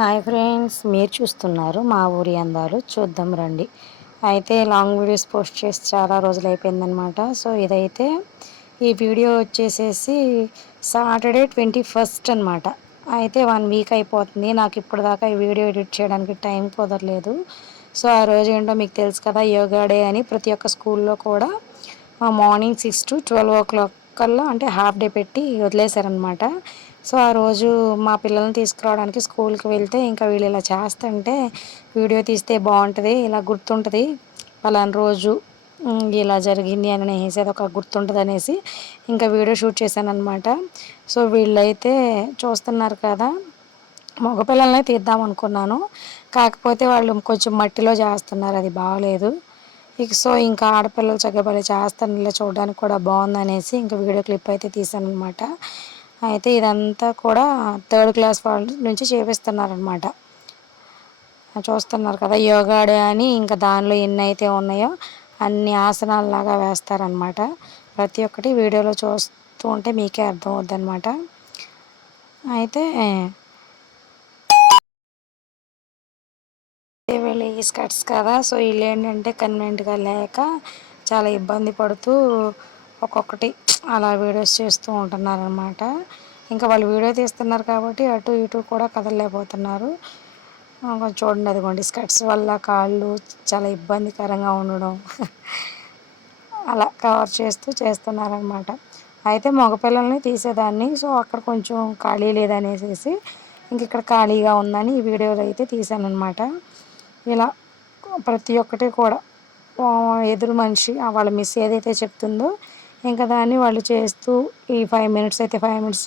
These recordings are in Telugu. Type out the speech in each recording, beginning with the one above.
హాయ్ ఫ్రెండ్స్, మీరు చూస్తున్నారు మా ఊరి అందాలు. చూద్దాం రండి. అయితే లాంగ్ వీడియోస్ పోస్ట్ చేసి చాలా రోజులు అయిపోయిందనమాట. సో ఇదైతే ఈ వీడియో వచ్చేసేసి సాటర్డే 21 అనమాట. అయితే 1 వీక్ అయిపోతుంది. నాకు ఇప్పుడు దాకా ఈ వీడియో ఎడిట్ చేయడానికి టైం కుదరలేదు. సో ఆ రోజు ఏంటో మీకు తెలుసు కదా, యోగా డే అని ప్రతి ఒక్క స్కూల్లో కూడా మార్నింగ్ 6 to 12 o'clock కల్లా అంటే హాఫ్ డే పెట్టి వదిలేశారనమాట. సో ఆ రోజు మా పిల్లల్ని తీసుకురావడానికి స్కూల్కి వెళ్తే ఇంకా వీళ్ళు ఇలా చేస్తుంటే వీడియో తీస్తే బాగుంటుంది, ఇలా గుర్తుంటుంది పలానా రోజు ఇలా జరిగింది అని అనేసి అది ఒక గుర్తుంటుంది అనేసి ఇంకా వీడియో షూట్ చేశాను అనమాట. సో వీళ్ళైతే చూస్తున్నారు కదా, మగపిల్లల్ని తీద్దాం అనుకున్నాను, కాకపోతే వాళ్ళు కొంచెం మట్టిలో చేస్తున్నారు, అది బాగలేదు. సో ఇంకా ఆడపిల్లలు చక్కబడి చేస్తాను, ఇలా చూడడానికి కూడా బాగుందనేసి ఇంకా వీడియో క్లిప్ అయితే తీసాను అనమాట. అయితే ఇదంతా కూడా 3rd క్లాస్ వాళ్ళ నుంచి చేపిస్తున్నారనమాట. చూస్తున్నారు కదా, యోగా డే అని ఇంకా దానిలో ఎన్ని అయితే ఉన్నాయో అన్ని ఆసనాలలాగా వేస్తారనమాట. ప్రతి ఒక్కటి వీడియోలో చూస్తూ ఉంటే మీకే అర్థమవుద్ది అనమాట. అయితే వీళ్ళు ఈ స్కర్ట్స్ కదా, సో వీళ్ళు ఏంటంటే కన్వీనెంట్గా లేక చాలా ఇబ్బంది పడుతూ ఒక్కొక్కటి అలా వీడియోస్ చేస్తూ ఉంటున్నారనమాట. ఇంకా వాళ్ళు వీడియో తీస్తున్నారు కాబట్టి అటు ఇటు కూడా కదలలేకపోతున్నారు. కొంచెం చూడండి, అదిగోండి స్కర్ట్స్ వల్ల కాళ్ళు చాలా ఇబ్బందికరంగా ఉండడం అలా కవర్ చేస్తూ చేస్తున్నారనమాట. అయితే మగపిల్లల్ని తీసేదాన్ని, సో అక్కడ కొంచెం ఖాళీ లేదనేసి ఇంక ఇక్కడ ఖాళీగా ఉందని ఈ వీడియోలో అయితే తీసానమాట. ఇలా ప్రతి ఒక్కటి కూడా ఎదురు మనిషి వాళ్ళ మిస్ ఏదైతే చెప్తుందో ఇంకా దాన్ని వాళ్ళు చేస్తూ ఈ 5 minutes అయితే 5 minutes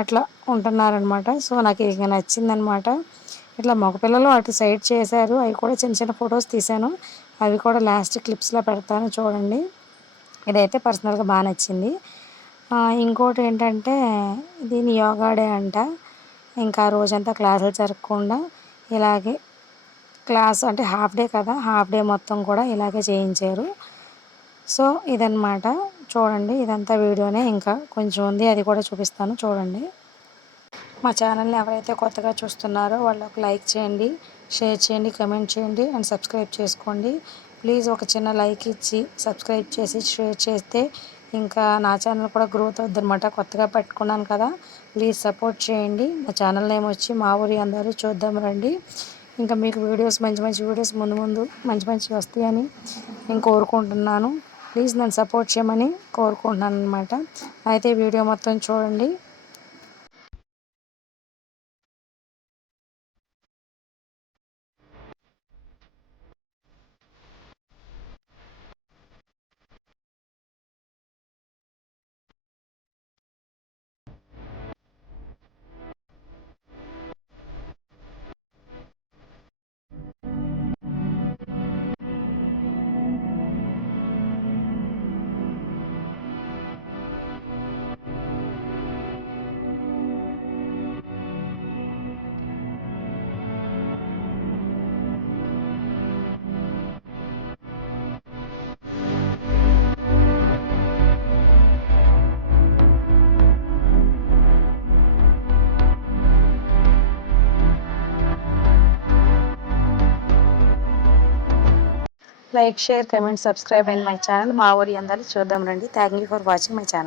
అట్లా ఉంటున్నారనమాట. సో నాకు ఇక నచ్చిందనమాట. ఇట్లా మగపిల్లలు అటు సైడ్ చేశారు, అవి కూడా చిన్న చిన్న ఫొటోస్ తీశాను, అవి కూడా లాస్ట్ క్లిప్స్లో పెడతాను చూడండి. ఇదైతే పర్సనల్గా బాగా నచ్చింది. ఇంకోటి ఏంటంటే దీన్ని యోగా డే అంట. ఇంకా రోజంతా క్లాసులు జరగకుండా ఇలాగే క్లాస్ అంటే హాఫ్ డే కదా, హాఫ్ డే మొత్తం కూడా ఇలాగే చేయించారు. సో ఇదన్నమాట, చూడండి. ఇదంతా వీడియోనే, ఇంకా కొంచెం ఉంది, అది కూడా చూపిస్తాను చూడండి. మా ఛానల్ని ఎవరైతే కొత్తగా చూస్తున్నారో వాళ్ళు ఒక లైక్ చేయండి, షేర్ చేయండి, కమెంట్ చేయండి అండ్ సబ్స్క్రైబ్ చేసుకోండి. ప్లీజ్ ఒక చిన్న లైక్ ఇచ్చి సబ్స్క్రైబ్ చేసి షేర్ చేస్తే ఇంకా నా ఛానల్ కూడా గ్రోత్ అవుద్ది అనమాట. కొత్తగా పెట్టుకున్నాను కదా, ప్లీజ్ సపోర్ట్ చేయండి. మా ఛానల్ నేమ్ వచ్చి మా ఊరి అందరూ చూద్దాం రండి. ఇంకా మీకు వీడియోస్ మంచి మంచి వీడియోస్ ముందు ముందు మంచి మంచి వస్తాయని నేను కోరుకుంటున్నాను. ప్లీజ్ నన్ను సపోర్ట్ చేయమని కోరుకుంటున్నాను అనమాట. అయితే వీడియో మొత్తం చూడండి. Like, share, comment, subscribe in my channel. మా ఊరి అందరూ చూద్దాం రండి. Thank you for watching my channel.